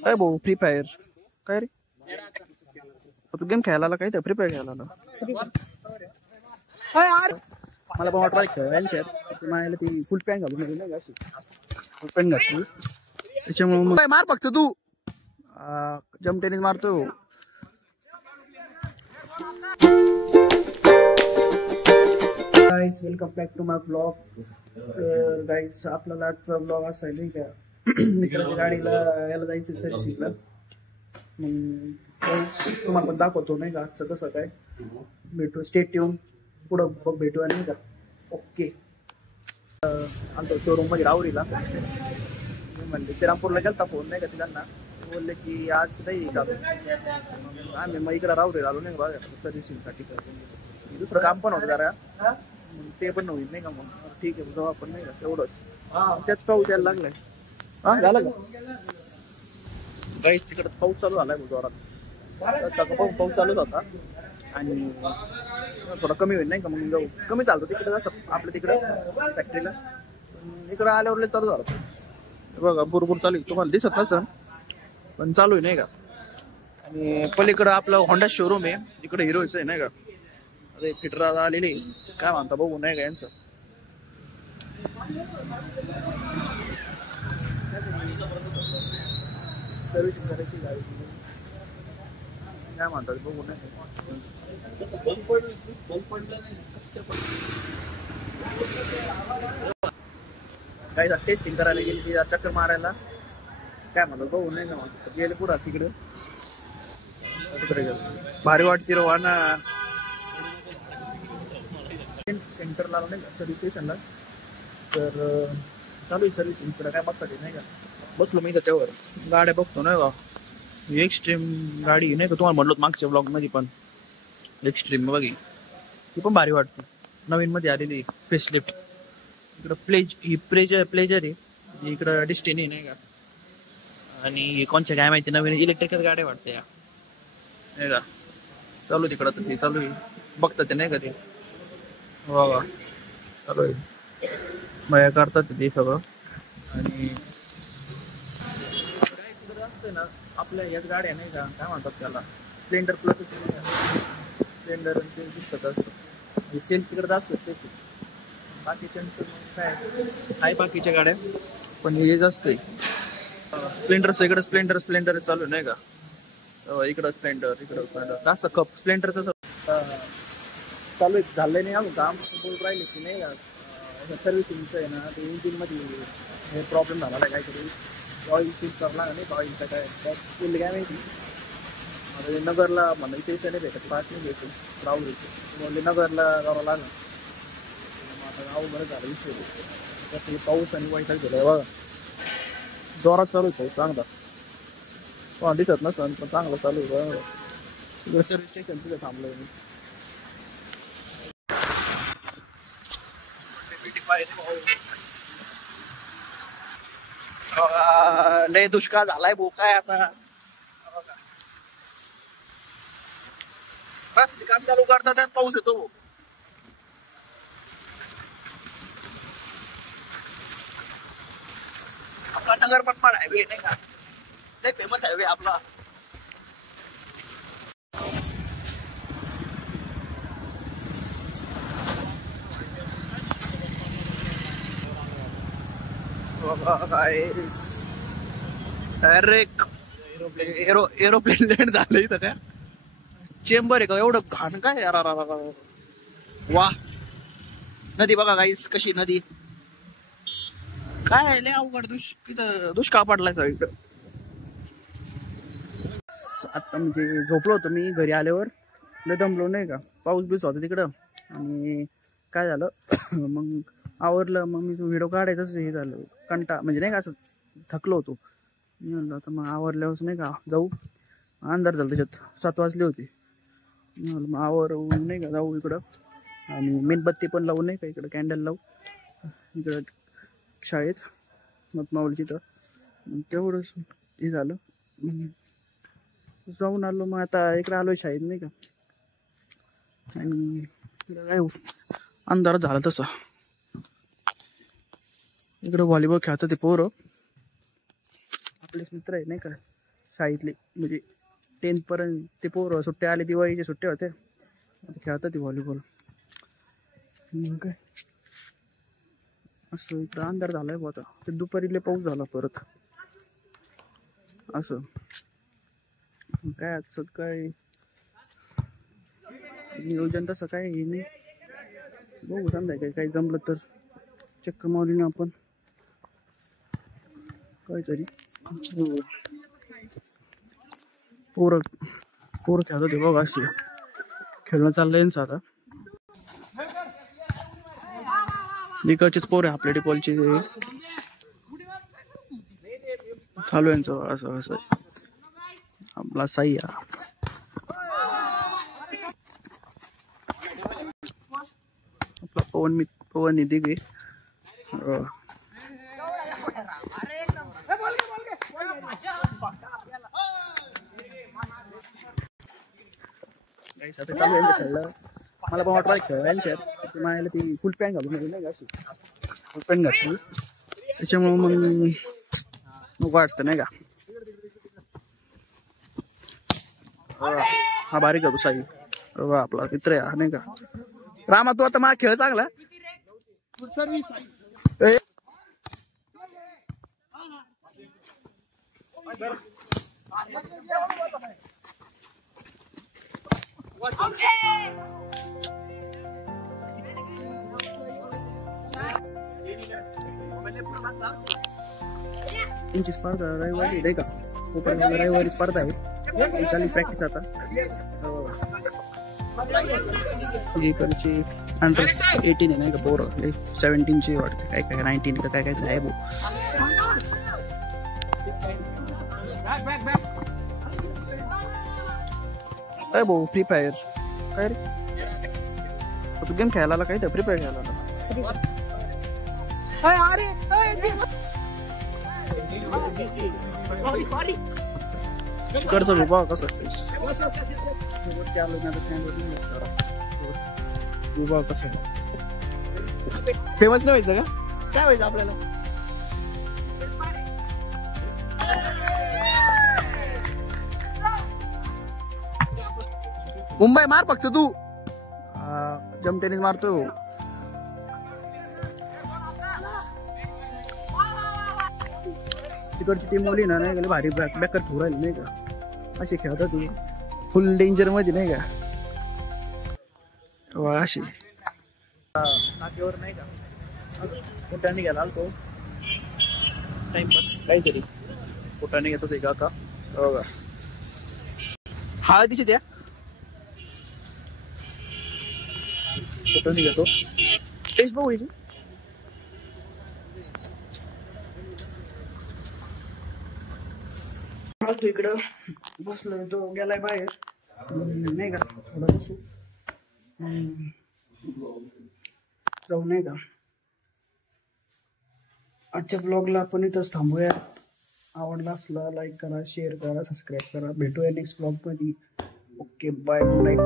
अरे भाऊ free fire काय रे तू गेम खेळायला काय तर फ्री फायर खेळायला मला पण वाटतं खेळायला ती फुल पॅन्ट घालून नाही अशी फुल पॅन्ट घातली त्याच्यामुळे मार फक्त तू जम टेनिस मारतो guys welcome back to my blog guys आपल्याला आजचा ब्लॉग असा आहे नाही का मित्राच्या गाडीला याला जायचं सर्व्हिसिंगला मग तुम्हाला पण दाखवतो नाही का आजचं कसं काय भेटू स्टेट येऊन पुढं बघ भेटू नाही का ओके आमच्या शोरूम मध्ये राहुरीला म्हणले श्रीरामपूरला गेलता फोन नाही का तिघांना बोलले की आज नाही का आम्ही मग इकडे राहुरीला आलो नाही बघा सर्व्हिसिंगसाठी दुसरं काम पण होतं जरा ते पण होईल नाही का मग ठीक आहे जाऊ आपण नाही का तेवढंच त्याच पाऊस यायला लागलाय हा झालं का गाईस तिकडे पाऊस चालू झालाय जोरात सकाळ पाऊस चालूच होता आणि थोडा कमी होईल नाही का मग जाऊ कमी चालतो तिकडे जसं आपल्या तिकडं फॅक्टरीला इकडं आल्यावर चालू झालं पाऊस बघा बुरबुर चालू आहे तुम्हाला दिसत नसन पण चालू आहे नाही का आणि पलीकडं आपलं होंडा शोरूम आहे इकडे हिरोच आहे नाही का अरे फिटर आलेली काय म्हणता बघू नाही का यांचं सर्व्हिसिंग करायची गाडी काय म्हणतात बघू नाही काही टेस्टिंग करायला गेली ती चक्कर मारायला काय म्हणतात बघू नाही का गेले पुढं तिकडे गेलो भारी वाटची रवाना सेंटरला नाही सर्व्हिस स्टेशनला तर चालू आहे सर्व्हिसिंग इकडे काय बघता नाही का बसलो मी त्याच्यावर गाड्या बघतो नाही का एक्स्ट्रीम गाडी नाही का तुम्हाला म्हटलं मागच्या ब्लॉग मध्ये पण एक्स्ट्रीम बघी ती पण भारी वाटते नवीन मध्ये आलेली फेसलिफ्ट इकडं प्लेजर आहे इकडं डिस्टिनी नाही का आणि कोणच्या काय माहिती नवीन इलेक्ट्रिकल गाड्या वाटते या नाही का चालू तिकडं तर ते चालू आहे बघतात ते नाही का ते वा चालू आहे मया करतात ते सगळं आणि असते ना आपल्या याच गाड्या नाही का काय म्हणतात त्याला स्प्लेंडर प्लस स्प्लेंडर दिसत असतं सेल्फ तिकडे असतं ते बाकीच्यांचं काय आहे बाकीच्या गाड्या पण हे जास्त आहे स्प्लेंडर इकडे स्प्लेंडर चालू नाही का इकडं स्प्लेंडर जास्त कप स्प्लेंडर तसं चालू आहे झालंय नाही अजून काम बोल राहिले की नाही का सर्व्हिसिंगचं आहे ना ते इंजिनमध्ये प्रॉब्लेम झाला आहे काहीतरी ऑइल चेंज करला नाही ऑइलचं काय बोलले काय माहिती नगरला म्हणा इथे नाही भेटत पाच नाही भेटू राहुरीचे बोलले नगरला जावं लागलं आता गाव बरं झालं विषय पाऊस आणि वाईट गेलाय बघा जोरात चालू आहे पाऊस चांगला पण दिसत नसतं पण चांगलं चालू आहे बघा सर्व्हिस स्टेशन तिथे थांबलोय मी लय दुष्काळ झालाय भो काय आता काम चालू करतात त्यात पाऊस येतो भो आपला नगर पटमाळ हायवे नाही का लय फेमस हायवे आपला डायरेक्ट एरोप्लेन लँड झालं इथं काय चेंबर आहे का एवढं घाण काय यार वा नदी बघा गाईस कशी नदी काय लय अवघड इथं दुष्काळ पडलाय सगळीकडं आता म्हणजे झोपलो होतो मी घरी आल्यावर लय दमलो नाही का पाऊस बिस होता तिकडं आणि काय झालं मग आवरलं मग मी व्हिडिओ काढायचंच हे झालं कंटा म्हणजे नाही का असं थकलो होतो मी म्हणलं आता मग आवरल्यावर नाही का जाऊ अंधार झालं त्याच्यात 7 वाजले होते मग आवर नाही का जाऊ इकडं आणि मेणबत्ती पण लावू नाही का इकडं कॅन्डल लावू इकडं शाळेत माऊलीची तर मग तेवढंच हे झालं जाऊन आलो मग आता इकडे आलो शाळेत नाही का आणि इकडं काय अंधार झाला तसा इकडे व्हॉलीबॉल खेळतात ते पोरं आपलेच मित्र आहे नाही का शाळेतले म्हणजे 10th पर्यंत ते पोरं सुट्ट्या आले, दिवाळीचे सुट्ट्या होते, खेळतात ते व्हॉलीबॉल. काय असं इकडं अंधार झालाय बा आता. ते दुपारीले पाऊस झाला परत असं. काय आज काय नियोजन तसं काय हे नाही. बघू संध्याकाळी काही जमलं तर चक्कर मारून आपण काहीतरी. पोरं खेळत होते बघा, अशी खेळणं चाललंय यांचं आता. इकडचेच पोर आहे आपल्या डिपॉलचे चालू यांचं असं असं. आपला साई आपला पवन निधी गे खेळलं. मला पण वाटलं खेळायला मला ती फुल पॅन्ट घालून नाही का, अशी फुल पॅन्ट घातली त्याच्यामुळे मग वाटतं नाही का. हा बारीक आहे तो साई, आपला मित्र आहे नाही का. रामा तू आता मला खेळ चांगला त्यांची स्पर्धा रविवारी नाही का, रविवारी स्पर्धा आहे, चालू प्रॅक्टिस आता. इकडची अंडर 18 आहे नाही का पोरं, 17ची वाटते, काय काय 19 का काय काय आहे भाऊ. अय भाऊ फ्री फायर काय रे, तू गेम खेळायला काय तर फ्री फायर खेळायला. इकडचं विभाग कसं विभाग कसं फेमस नाही व्हायचं का, काय व्हायचं आपल्याला. मुंबई मार फक्त तू, जम टेनिस मारतो. तिकडची टीम ओली ना नाही का, भारी बॅकर ठेवू राहिली नाही का, अशी खेळतात तू फुल डेंजर मध्ये नाही का. अशी नाक्यावर नाही का पोटाने घ्यायला आलतो टाइमपास काहीतरी, पोटाने घेतो ते का आता बघा. हळदीची द्या पोटाने घेतो, टेस्ट बघू याची. इकडं बसलोय, तो गेलाय बाहेर नाही का, थोडं बसू जाऊ नाही का. आजच्या ब्लॉगला आपण इथंच थांबूया. आवडला असला लाईक करा, शेअर करा, सबस्क्राईब करा. भेटूया नेक्स्ट ब्लॉग मध्ये. Okay bye, good night.